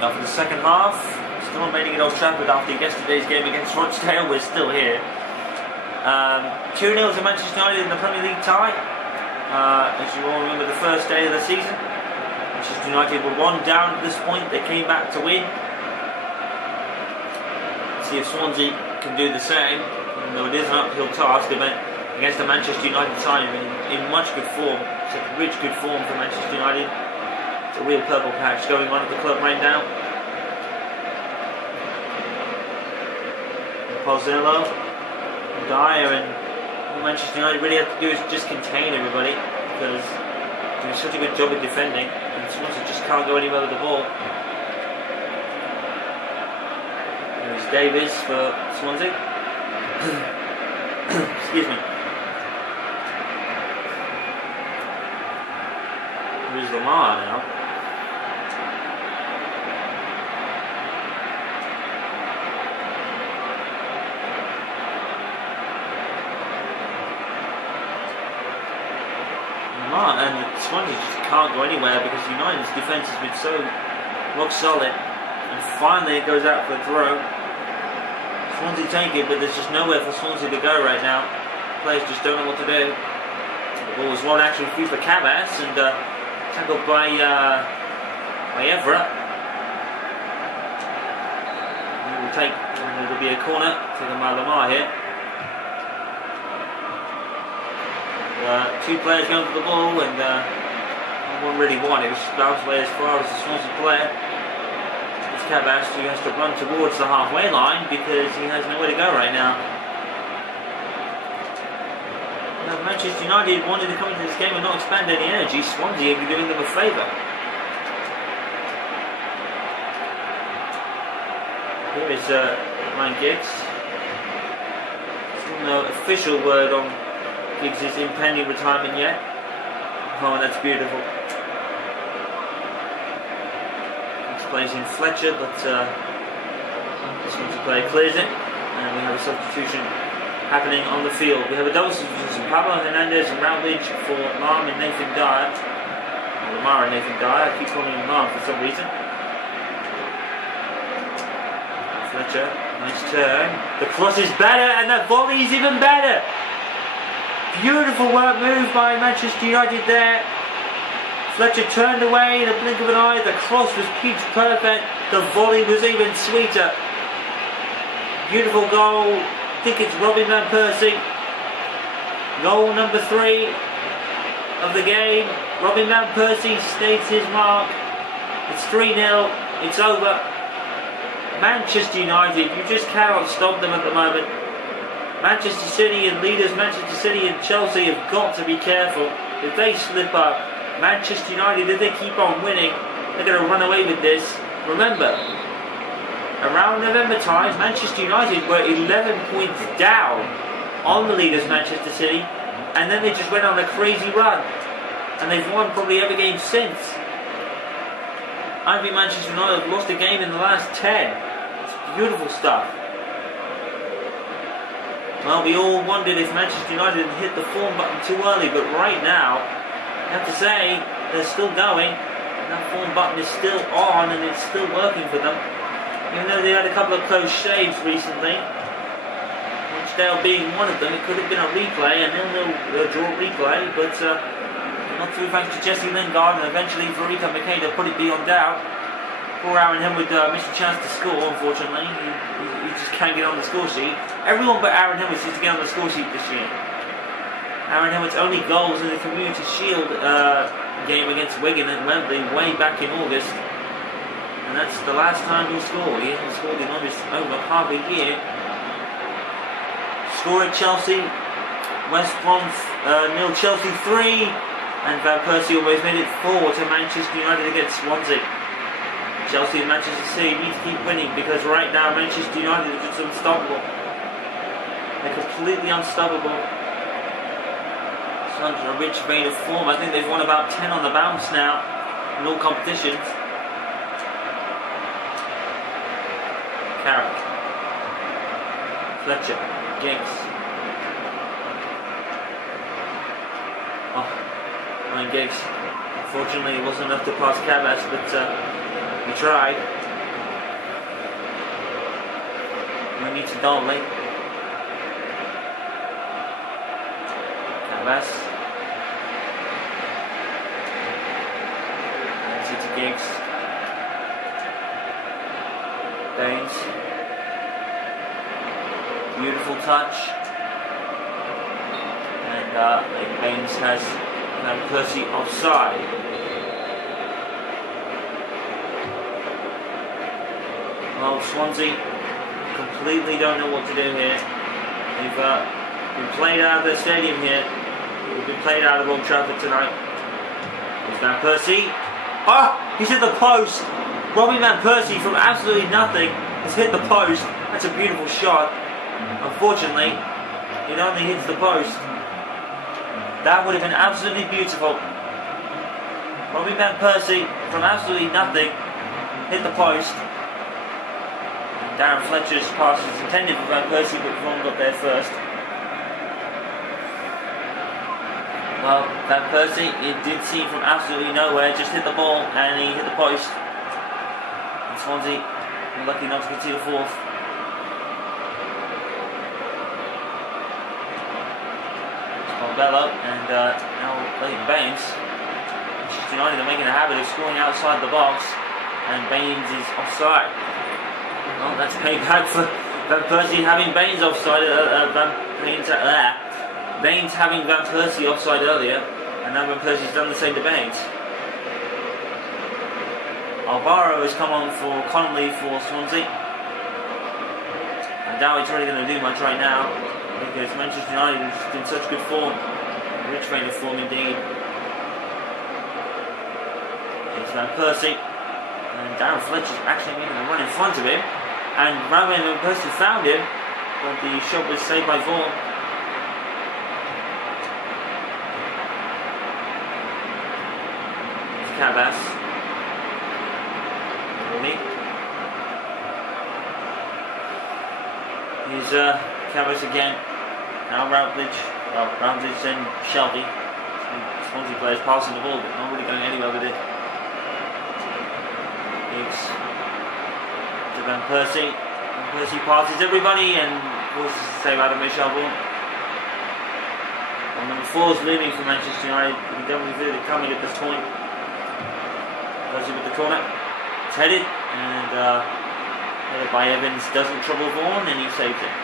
Now for the second half, still remaining at Old Trafford after yesterday's game against Rochdale, we're still here. 2-0 to Manchester United in the Premier League tie. As you all remember, the first day of the season, Manchester United were 1 down at this point. They came back to win. Let's see if Swansea can do the same, even though it is an uphill task against the Manchester United side in much good form. It's a rich good form for Manchester United. It's a real purple patch going on at the club right now. Pozzillo, Dyer, and all Manchester United really have to do is just contain everybody, because they're doing such a good job of defending, and Swansea just can't go anywhere with the ball. There's Davies for Swansea. Excuse me. Here's Lamar now. And Swansea just can't go anywhere because United's defence has been so rock solid, and finally it goes out for a throw. Swansea take it, but there's just nowhere for Swansea to go right now. Players just don't know what to do. The ball was one actually through for Cabas and tackled by Evra. It'll be a corner taken by Lamar here. Two players going for the ball, and one really won. It was bounced away as far as the Swansea player. It's Cabas who has to run towards the halfway line because he has nowhere to go right now. Now Manchester United wanted to come into this game and not expend any energy. Swansea would be doing them a favour. Here is Ryan Giggs. Still no official word on Giggs' impending retirement yet. Oh, that's beautiful. Giggs plays in Fletcher, but this Swansea player clears it, and we have a substitution happening on the field. We have a double substitution: Pablo Hernandez and Routledge for Lamar and Nathan Dyer. Lamar and Nathan Dyer. I keep calling him Lamar for some reason. Fletcher, nice turn. The cross is better, and the volley is even better. Beautiful work move by Manchester United there. Fletcher turned away in a blink of an eye. The cross was pitch perfect. The volley was even sweeter. Beautiful goal. I think it's Robin Van Persie. Goal number 3 of the game. Robin Van Persie stays his mark. It's 3-0. It's over. Manchester United, you just cannot stop them at the moment. Manchester City and leaders Manchester City and Chelsea have got to be careful. If they slip up, Manchester United, if they keep on winning, they're going to run away with this. Remember, around November time, Manchester United were 11 points down on the leaders Manchester City, and then they just went on a crazy run, and they've won probably every game since. I think Manchester United have lost a game in the last 10. It's beautiful stuff. Well, we all wondered if Manchester United had hit the form button too early, but right now, I have to say, they're still going. That form button is still on, and it's still working for them. Even though they had a couple of close shaves recently, Rochdale being one of them. It could have been a replay, a 0-0 draw replay, but not through thanks to Jesse Lingard, and eventually Verita Makeda put it beyond doubt. Poor Aaron Henwood missed a chance to score, unfortunately. He just can't get on the score sheet. Everyone but Aaron Henwood seems to get on the score sheet this year. Aaron Henwood's only goals in the Community Shield game against Wigan at Wembley way back in August. And that's the last time he scored. He hasn't scored in almost over half a year. Score at Chelsea. West Brom 0, Chelsea 3. And Van Persie almost made it 4 to Manchester United against Swansea. Chelsea and Manchester City need to keep winning, because right now Manchester United are just unstoppable. They're completely unstoppable. It's under a rich vein of form. I think they've won about 10 on the bounce now in all competitions. Carrick, Fletcher, Giggs. Ryan Giggs. Unfortunately, it wasn't enough to pass Cabas, but he tried. Rooney to Dolly. Canvas. Nancy to Giggs. Baines. Beautiful touch. And Baines has Van Persie offside. Well, Swansea completely don't know what to do here. They've been played out of their stadium here. They've been played out of Old Trafford tonight. There's Van Persie. Oh! He's hit the post! Robbie Van Persie from absolutely nothing has hit the post. That's a beautiful shot. Unfortunately, it only hits the post. That would have been absolutely beautiful. Robbie Van Persie from absolutely nothing hit the post. Darren Fletcher's pass was intended for Van Persie, but Vaughan got there first. Well, Van Persie, it did seem from absolutely nowhere, just hit the ball and he hit the post. And Swansea were lucky not to concede a fourth. Bello and now Leighton Baines. Manchester United are making a habit of scoring outside the box, and Baines is offside. Well, that's payback for Van Persie having Baines offside. Baines having Van Persie offside earlier, and now Van Persie's done the same to Baines. Alvaro has come on for Connolly for Swansea. I doubt he's really going to do much right now, because Manchester United is in such good form. Rich vein of form indeed. It's Van Persie. And Darren Fletcher's actually making a run in front of him. And Van Persie found him, but the shot was saved by Vaughan. It's Cabas. Rooney. Here's Cabas again. Now Routledge and Shelby. Swansea players passing the ball, but not really going anywhere with it. Giggs to Van Persie. Van Persie passes everybody and forces the save out of Michel Vaughan. And number 4 is looming for Manchester United. We don't really feel it coming at this point. Persie with the corner. It's headed and headed by Evans doesn't trouble Vaughan and he saves it.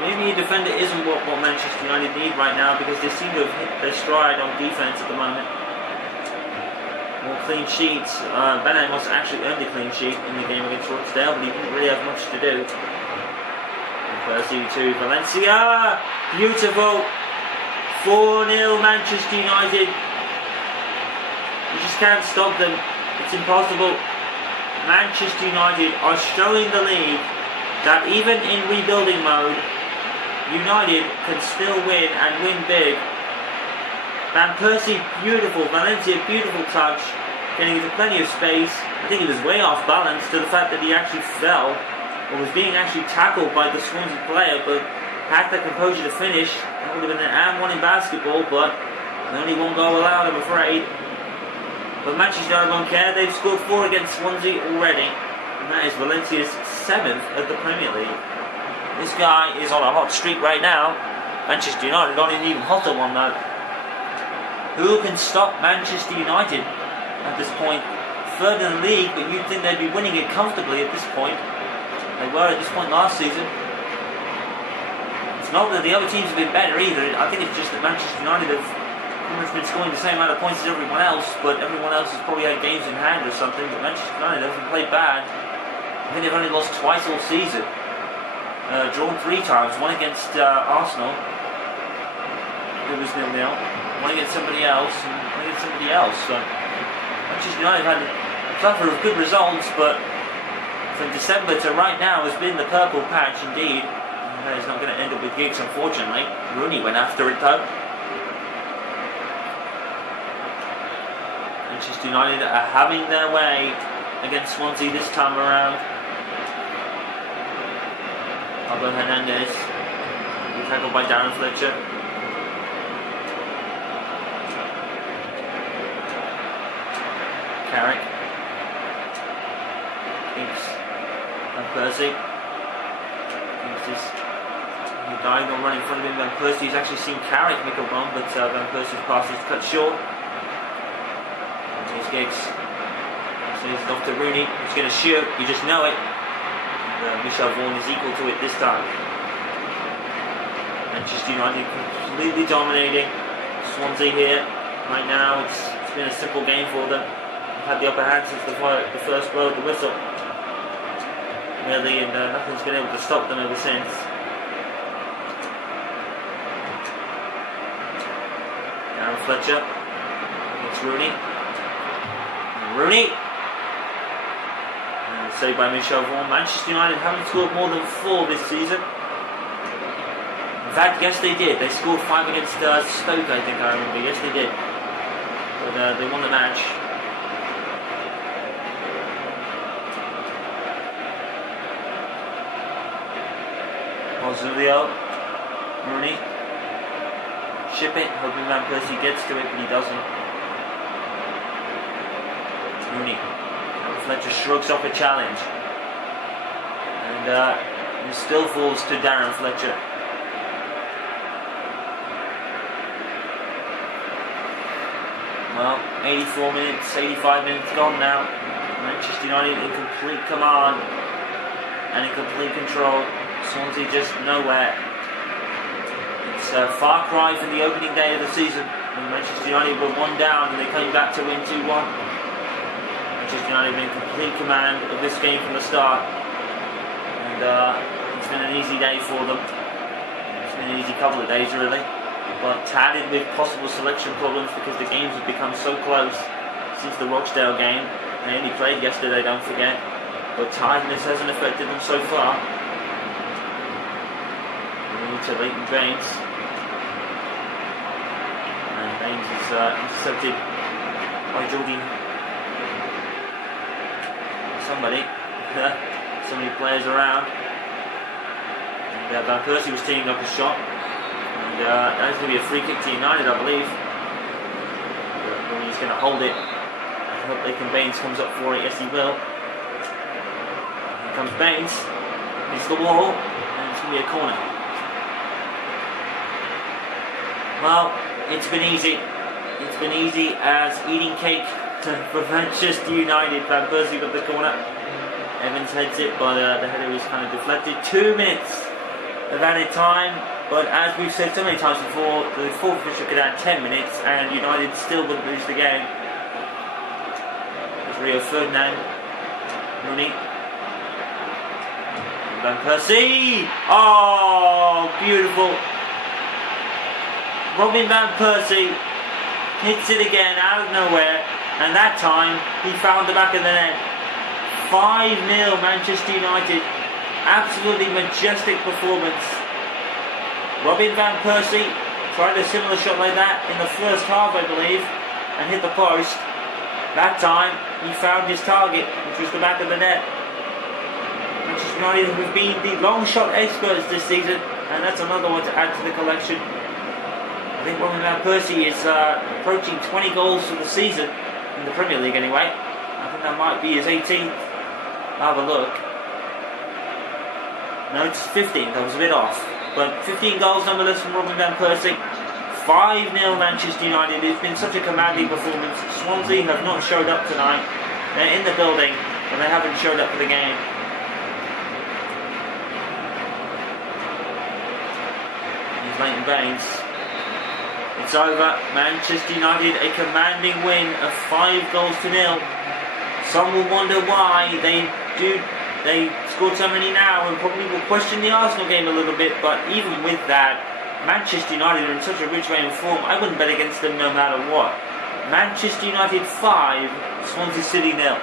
Maybe a defender isn't what Manchester United need right now, because they seem to have hit their stride on defence at the moment. More clean sheets. Ben Amos actually earned a clean sheet in the game against Rochdale, but he didn't really have much to do. Persie to Valencia. Beautiful. 4-0 Manchester United. You just can't stop them. It's impossible. Manchester United are showing the league that even in rebuilding mode, United can still win and win big. Van Persie, beautiful. Valencia, beautiful touch. Getting into plenty of space. I think he was way off balance to the fact that he actually fell, or was being actually tackled by the Swansea player, but had the composure to finish. That would have been an and one in basketball, but only one goal allowed, I'm afraid. But Manchester United won't care. They've scored 4 against Swansea already, and that is Valencia's 7th of the Premier League. This guy is on a hot streak right now. Manchester United on an even hotter one though. Who can stop Manchester United at this point? 3rd in the league, but you'd think they'd be winning it comfortably at this point. They were at this point last season. It's not that the other teams have been better either. I think it's just that Manchester United have pretty much been scoring the same amount of points as everyone else, but everyone else has probably had games in hand or something. But Manchester United haven't played bad. I think they've only lost twice all season. Drawn 3 times, one against Arsenal, it was 0-0, one against somebody else, and one against somebody else. So Manchester United have had a plethora of good results, but from December to right now has been the purple patch indeed. And that is not going to end up with Giggs, unfortunately. Rooney went after it though. Manchester United are having their way against Swansea this time around. Pablo Hernandez, tackled by Darren Fletcher. Carrick. Keeps Van Persie. Keeps this diagonal run in front of him. Van Persie's actually seen Carrick make a run, but Van Persie's pass is cut short. And here's Giggs. So he's off to Rooney. He's going to shoot. You just know it. And Michel Vaughan is equal to it this time. Manchester United completely dominating Swansea here. Right now, it's been a simple game for them. They've had the upper hand since the first blow of the whistle. Really, and nothing's been able to stop them ever since. Darren Fletcher against Rooney. And Rooney! And saved by Michel Vaughan. Manchester United haven't scored more than 4 this season. In fact, yes they did. They scored 5 against Stoke, I think I remember. Yes they did. But they won the match. Ozilio, Rooney, ship it, hoping Van Persie gets to it, but he doesn't. Rooney, Fletcher shrugs off a challenge, and it still falls to Darren Fletcher. Well, 84 minutes, 85 minutes gone now. Manchester United in complete command and in complete control. Swansea just nowhere. It's a far cry from the opening day of the season when Manchester United were 1 down and they came back to win 2-1. Manchester United in complete command of this game from the start, and it's been an easy day for them. It's been an easy couple of days really, but added with possible selection problems because the games have become so close since the Rochdale game. They only played yesterday, don't forget, but tiredness hasn't affected them so far. To Leighton Baines, and Baines is intercepted by Jordan somebody so many players around, and Van Persie was teeing up a shot, and that's going to be a free kick to United, I believe. He's going to hold it. I hope Leighton Baines comes up for it. Yes he will. Here comes Baines, hits the wall, and it's going to be a corner. Well, it's been easy. It's been easy as eating cake for Manchester United. Van Persie got the corner. Evans heads it, but the header was kind of deflected. 2 minutes of added time, but as we've said so many times before, the fourth official could add 10 minutes and United still wouldn't lose the game. There's Rio Ferdinand. Rooney. Van Persie! Oh, beautiful. Robin Van Persie hits it again out of nowhere, and that time he found the back of the net. 5-0 Manchester United. Absolutely majestic performance. Robin Van Persie tried a similar shot like that in the first half, I believe, and hit the post. That time he found his target, which was the back of the net. Manchester United have been the long shot experts this season, and that's another one to add to the collection. I think Robin Van Persie is approaching 20 goals for the season, in the Premier League anyway. I think that might be his 18th. I'll have a look. No, it's 15th, I was a bit off. But 15 goals nonetheless from Robin Van Persie. 5-0 Manchester United. It's been such a commanding performance. Swansea have not showed up tonight. They're in the building, but they haven't showed up for the game. Here's Leighton Baines. It's over. Manchester United a commanding win of 5-0. Some will wonder why they scored so many now, and probably will question the Arsenal game a little bit, but even with that, Manchester United are in such a rich way of form, I wouldn't bet against them no matter what. Manchester United 5, Swansea City 0.